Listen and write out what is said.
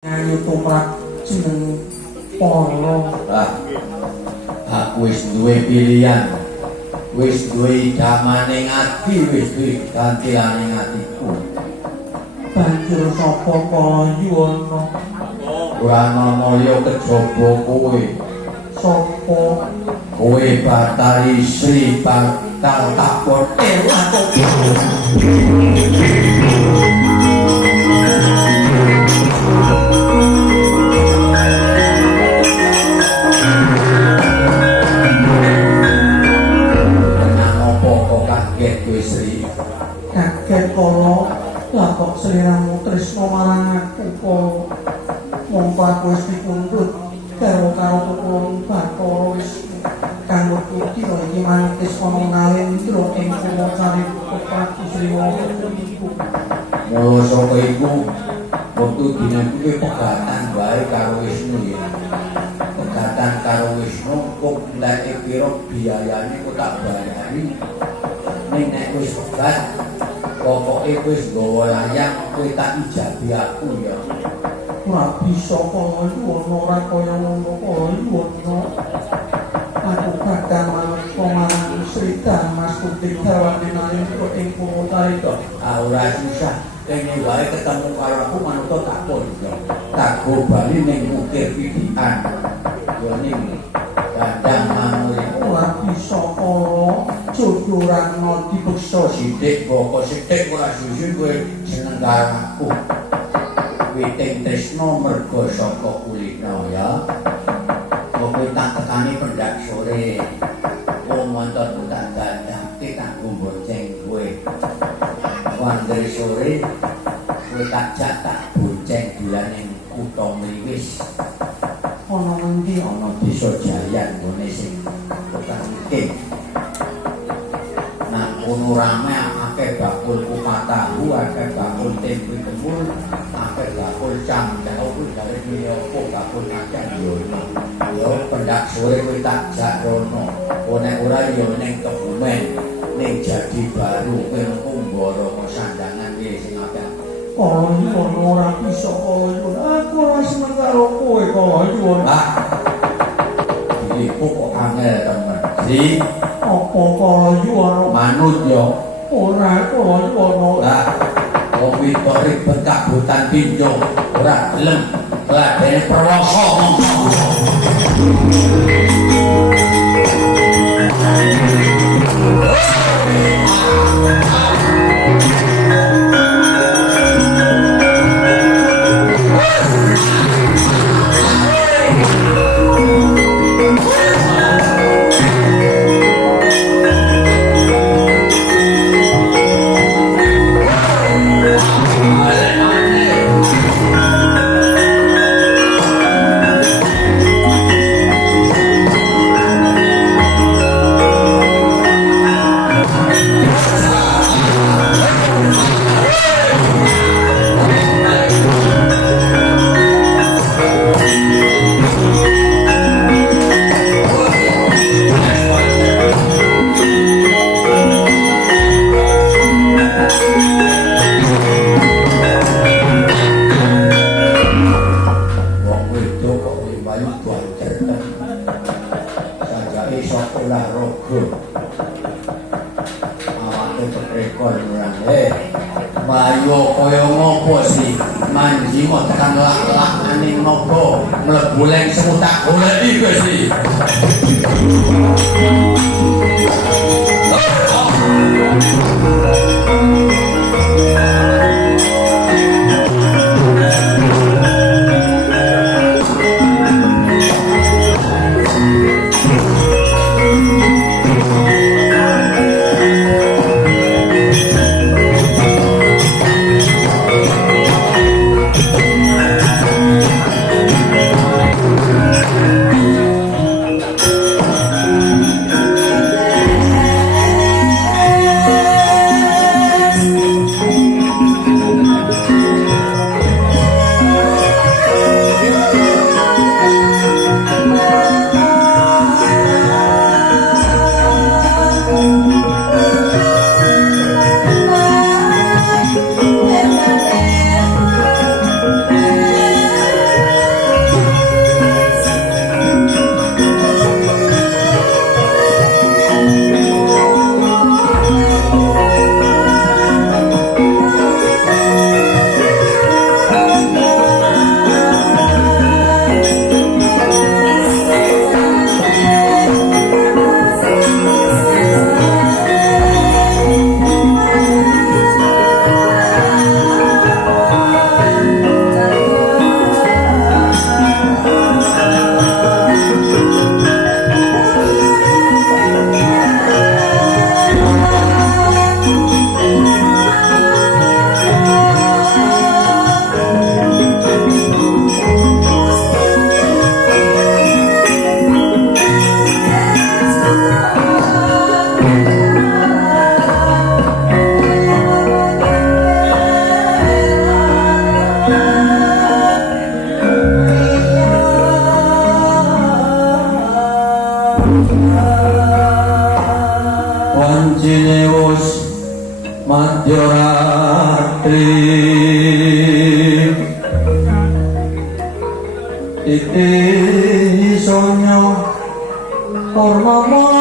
Ayo tumrap jeneng Polo. Aku wis duwe pilihan. Wis duwe idamaning ati, wis duwe gantilaning atiku. Banjur sapa Polo Yuwana? Ora ana liya kejaba kowe. Sapa? Kowe Batari Sri Batal Tapur Dewa. Kaget Polo, lah kok sliramu tresna marang aku Polo. Mongko aku wis dipundhut karo pukulung Bathara Wisnu. Kanggo kira iki mantis ana nalendra ing Purwocari Prabu Sriwana iku. Mula saka iku wektu dina kuwi pegatan wae karo Wisnu ya. Pegatan karo Wisnu kok lek kira biayane kok tak bayari. Ning nek wis pegat pokoke wis nggawa layang kowe tak ijabi aku ya. Ora bisa Polo Yuwana, ora kaya ngono Polo Yuwana. Aku bakal maneka marang Sri Damas Putri Dawati nalika ing Purwocari kok. Ora susah. Kene wae ketemu karo aku manut tak pun ya. Tak go bali ning Bukit Pidikan. Ya ning kandang mamure Ora bisa Polo. Jodoranno dipeksa sithik, pokok sithik ora susun kowe seneng karo aku. Witing tresna merga saka kulino ya. Kowe tak tekani pendak sore. Wong montor tak dandake tak bonceng kowe. Wandere sore kowe tak jak tak bonceng dolan ning kutha Mliwis. Ana ngendi? Ana desa Jayan ngene sing kangke. Ono rame akeh bakul kupat tahu, akeh bakul tempe kemul, akeh bakul candau kuwi dari dia opo bakul kacang yono. Yo pendak sore kowe tak jak rono. Nek ora yo ning Kebumen, ning Jadi Baru kowe engko mboro sandangan piye sing akeh. Polo Yuwana ora bisa Polo Yuwana. Aku ora seneng karo kowe Polo Yuwana. Iki kok angel temen. Si apa Polo Yuwana? Manut yo. Ora Polo Yuwana. Lah, kopi torik berkabutan Bindo ora gelem. Lah dene Perwasa monggo. Jineus Madyaratri Titi Sonyo Purnama